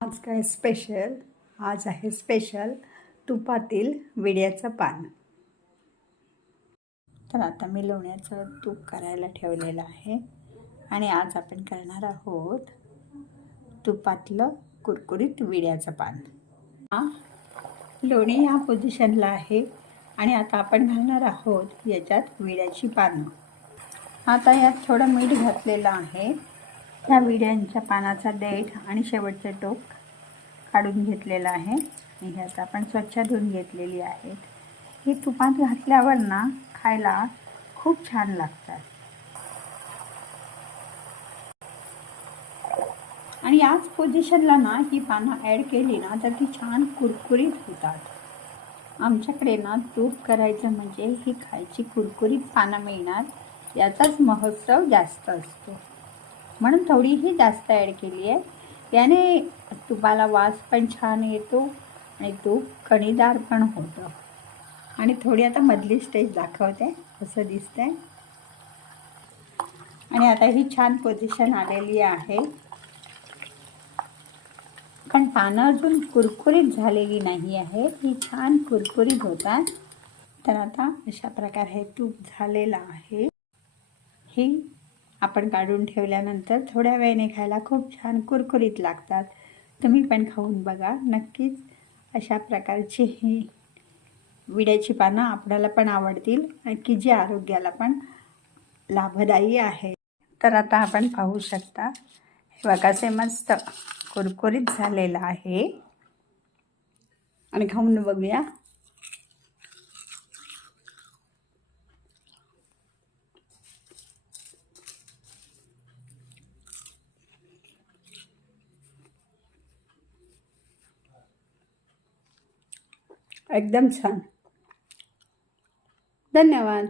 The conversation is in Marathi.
आज काय स्पेशल? आज आहे स्पेशल तुपातील विड्याचं पान. तर आता मी लोण्याचं तूप करायला ठेवलेलं आहे आणि आज आपण करणार आहोत तुपातलं कुरकुरीत विड्याचं पान. लोणी ह्या पोझिशनला आहे आणि आता आपण घालणार आहोत याच्यात विड्याची पानं. आता यात थोडं मीठ घातलेलं आहे. ह्या विड्यांच्या पानाचा देठ आणि शेवटचं टोक काढून घेतलेलं आहे आणि ह्यात आपण स्वच्छ धुवून घेतलेली आहेत. ही तुपात घातल्यावर ना खायला खूप छान लागतात आणि याच पोझिशनला ना ही पानं ॲड केली ना तर ती छान कुरकुरीत होतात. आमच्याकडे ना तूप करायचं म्हणजे ही खायची कुरकुरीत पानं मिळणार याचाच महोत्सव जास्त असतो, म्हणून थोडीही जास्त ॲड केली आहे. याने तुपाला वास पण छान येतो आणि तूप कणीदार पण होतं. आणि थोडी आता मधली स्टेज दाखवते असं दिसतंय. आणि आता ही छान पोझिशन आलेली आहे, पण पानं अजून कुरकुरीत झालेली नाही आहे. ही छान कुरकुरीत होतात. तर आता अशा प्रकारे हे तूप झालेलं आहे. ही आपण काढून ठेवल्यानंतर थोड्या वेळाने खायला खूप छान कुरकुरीत लागतात. तुम्ही पण खाऊन बघा नक्कीच. अशा प्रकारची ही विड्याची पानं आपल्याला पण आवडतील की जी आरोग्याला पण लाभदायी आहे. तर आता आपण पाहू शकता हे बघा कसे मस्त कुरकुरीत झालेलं आहे आणि खाऊन बघूया. एकदम छान. धन्यवाद.